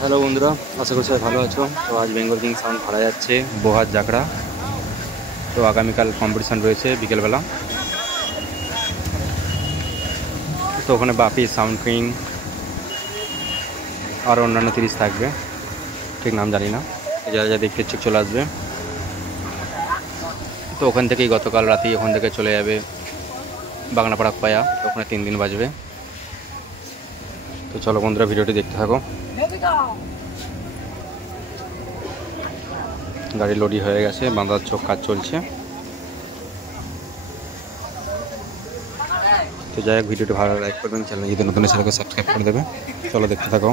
Hello বন্ধুরা, আশা করছি ভালো আছো। তো আজ বেঙ্গল কিং সাউন্ড ভাড়া যাচ্ছে বোহার জাকড়া। তো আগামীকাল কম্পিটিশান রয়েছে বিকেলবেলা। তো ওখানে বাপি, সাউন্ড কিং আর অন্যান্য 30 থাকবে, ঠিক নাম জানি না। যারা যা দেখতে ইচ্ছুক চলে আসবে। তো ওখান থেকেই গতকাল রাতে ওখান থেকে চলে যাবে বাগনাপাড়া পায়া, ওখানে 3 দিন বাজবে। তো চলো বন্ধুরা, ভিডিওটি দেখতে থাকো। গাড়ি লোডি হয়ে গেছে, বাঁধার চোখ কাজ চলছে। তো যাই হোক, ভিডিওটি ভালো লাইক করবেন, চ্যানেল যদি নতুন চ্যানেলকে সাবস্ক্রাইব করে দেবে। চলো দেখতে থাকো।